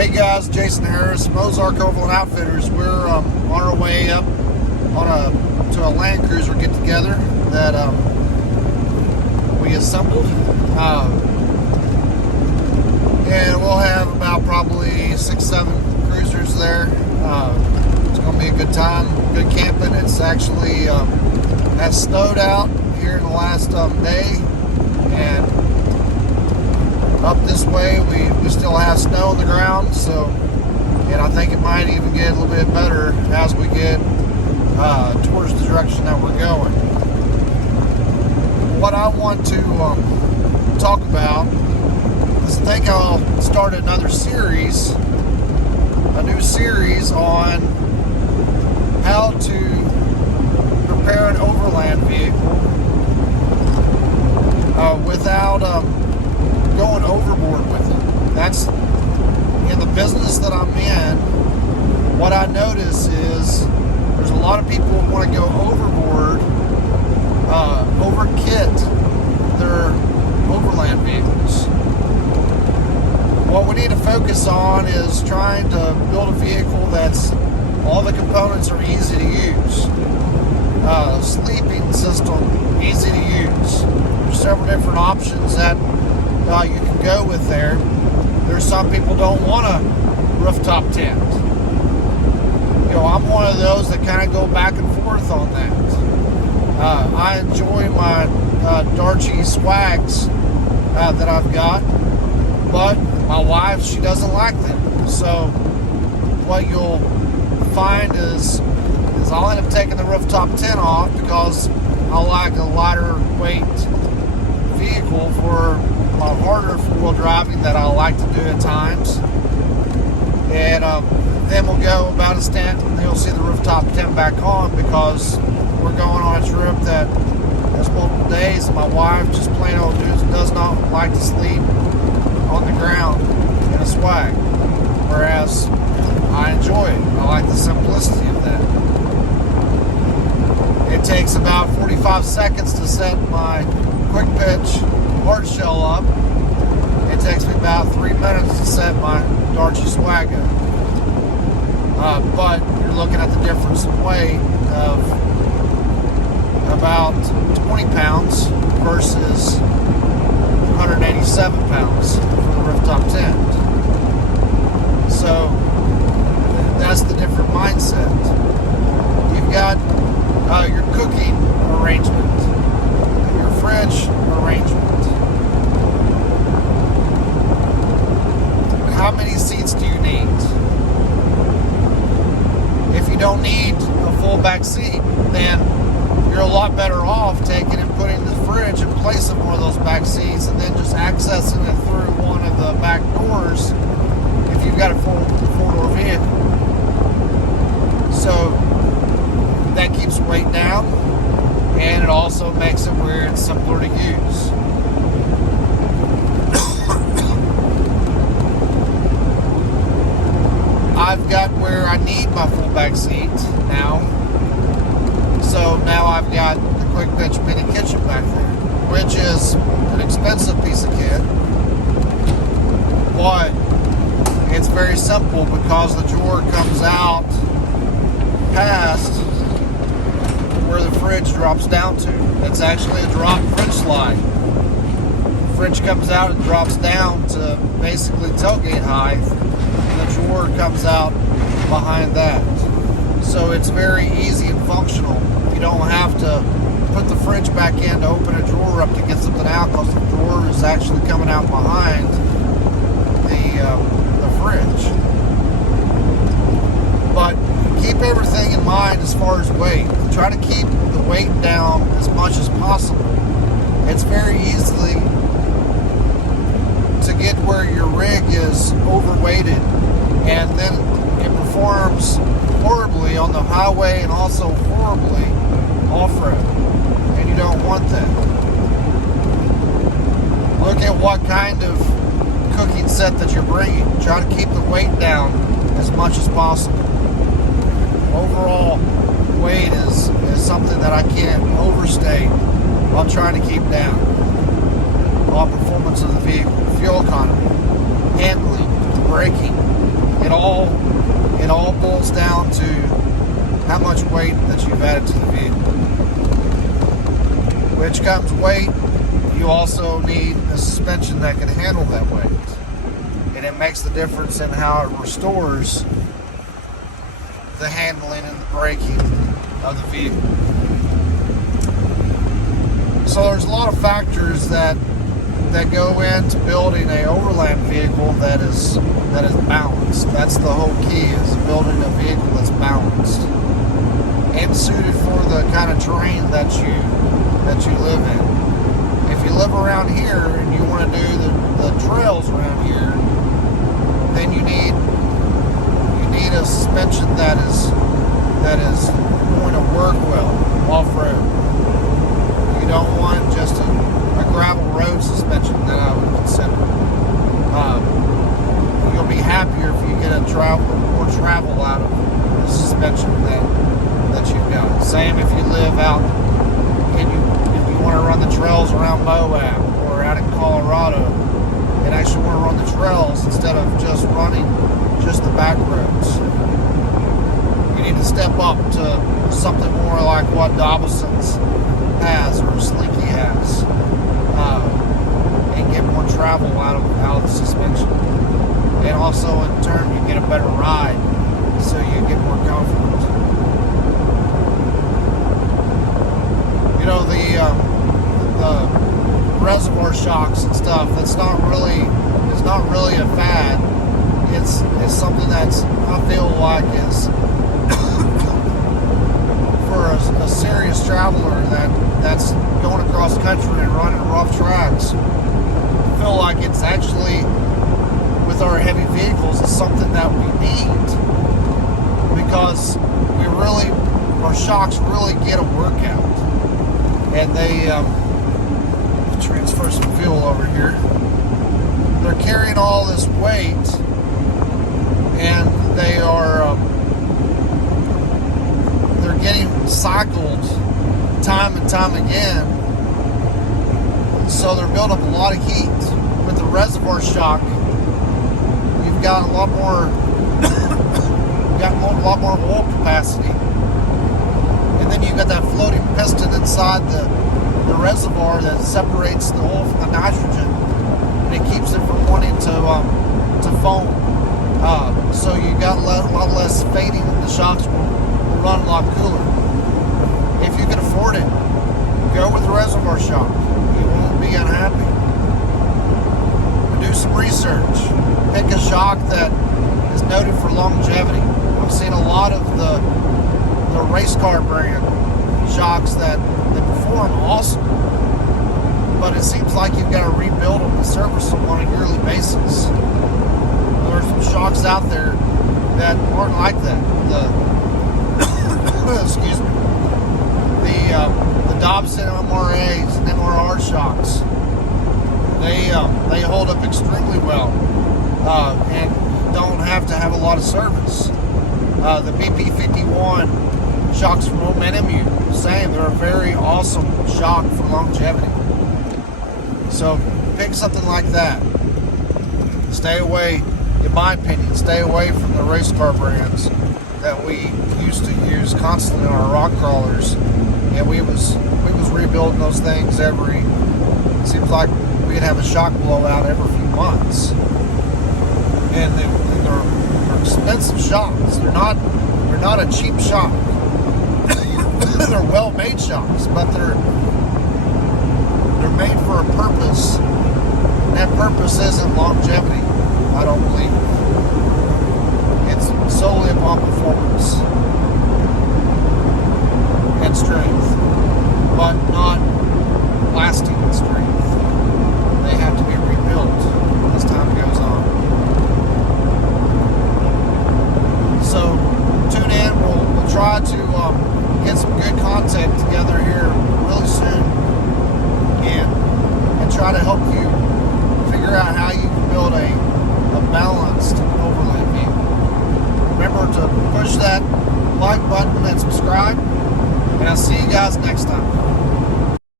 Hey guys, Jason Harris, Ozark Overland Outfitters. We're on our way up to a Land Cruiser get together that we assembled, and we'll have about probably 6-7 cruisers there. It's going to be a good time, good camping. It's actually has snowed out here in the last day, and up this way we still have snow on the ground, so, and I think it might even get a little bit better as we get towards the direction that we're going. What I want to talk about is I think I'll start another series, a new series on how to prepare an overland vehicle without going overboard with it. That's in the business that I'm in. What I notice is there's a lot of people who want to go overboard, overkit their overland vehicles. What we need to focus on is trying to build a vehicle that's all the components are easy to use. Sleeping system, easy to use. There's several different options that you can go with there. There's some people don't want a rooftop tent. You know, I'm one of those that kind of go back and forth on that. I enjoy my Darchie swags that I've got, but my wife, she doesn't like them. So what you'll find is I'll end up taking the rooftop tent off because I like a lighter weight vehicle for my harder four-wheel driving that I like to do at times. And then we'll go about a stint and you'll see the rooftop tent back on because we're going on a trip that has multiple days, and my wife just plain old does not like to sleep on the ground in a swag, whereas I enjoy it. I like the simplicity of that. It takes about 45 seconds to set my quick pitch hard shell up. It takes me about 3 minutes to set my Darchie swag up. But you're looking at the difference in weight of about 20 pounds versus 187 pounds for the rooftop tent. So that's the different mindset. You've got your cooking arrangement, your fridge arrangement. How many seats do you need? If you don't need a full back seat, then you're a lot better off taking and putting the fridge in place of one of those back seats and then just accessing it through one of the back doors if you've got a four-door vehicle. So that keeps weight down, and it also makes it where it's simpler to use. I've got where I need my full back seat now. So now I've got the quick pitch mini kitchen back there, which is an expensive piece of kit. But it's very simple because the drawer comes out past where the fridge drops down to. It's actually a drop fridge slide. The fridge comes out and drops down to basically tailgate height. The drawer comes out behind that. So it's very easy and functional. You don't have to put the fridge back in to open a drawer up to get something out because the drawer is actually coming out behind the fridge. But keep everything in mind as far as weight. Try to keep the weight down as much as possible. It's very easily to get where your rig is overweighted, and then it performs horribly on the highway and also horribly off-road, and you don't want that. Look at what kind of cooking set that you're bringing. Try to keep the weight down as much as possible. Overall weight is something that I can't overstate while trying to keep down. On performance of the vehicle, fuel economy, handling, braking, it all boils down to how much weight that you've added to the vehicle. Which comes weight, you also need a suspension that can handle that weight. And it makes the difference in how it restores the handling and the braking of the vehicle. So there's a lot of factors that go into building a Overland vehicle that is balanced. That's the whole key, is building a vehicle that's balanced and suited for the kind of terrain that you live in. If you live around here and you want to do the trails around here, then you need a suspension that is going to work well off-road. You don't want just a gravel road suspension that I would consider. You'll be happier if you get more travel out of the suspension that you've got. Same if you live out and if you want to run the trails around Moab or out in Colorado and actually want to run the trails instead of just running just the back roads. You need to step up to something more like what Dobson's has or Slinky has, and get more travel out of the suspension. And also in turn you get a better ride, so you get more comfort. You know, the reservoir shocks and stuff, it's not really a fad. It's something that's, I feel like, is for a serious traveler that's going across country and running rough tracks. I feel like it's actually, with our heavy vehicles, is something that we need, because our shocks really get a workout, and they transfer some fuel over here. They're carrying all this weight, and they're getting cycled time and time again, so they're building up a lot of heat. With the reservoir shock, you've got a lot more oil capacity, and then you've got that floating piston inside the reservoir that separates the oil from the nitrogen, and it keeps it from wanting to foam. So you got a lot less fading, and the shocks will run a lot cooler. If you can afford it, go with the reservoir shock. You won't be unhappy. Do some research. Pick a shock that is noted for longevity. I've seen a lot of the race car brand shocks that perform awesome, but it seems like you've got to rebuild them and service them on a yearly basis. There are some shocks out there that aren't like that. Excuse me. The Dobson MRAs and MRR shocks, they hold up extremely well, and don't have to have a lot of service. The BP51 shocks from Momentum, same. They're a very awesome shock for longevity. So pick something like that. Stay away, in my opinion, stay away from the race car brands that we used to use constantly on our rock crawlers. And we was rebuilding those things it seems like we'd have a shock blowout every few months. And they're expensive shocks. They're not a cheap shock. They're well-made shocks, but they're made for a purpose. And that purpose isn't longevity, I don't believe. It's solely upon performance and strength, but not lasting strength. They have to be rebuilt as time goes on. So tune in. We'll try to get some good content together here really soon, and try to help you figure out how you can build a balanced Overland vehicle. Remember to push that like button and subscribe, and I'll see you guys next time.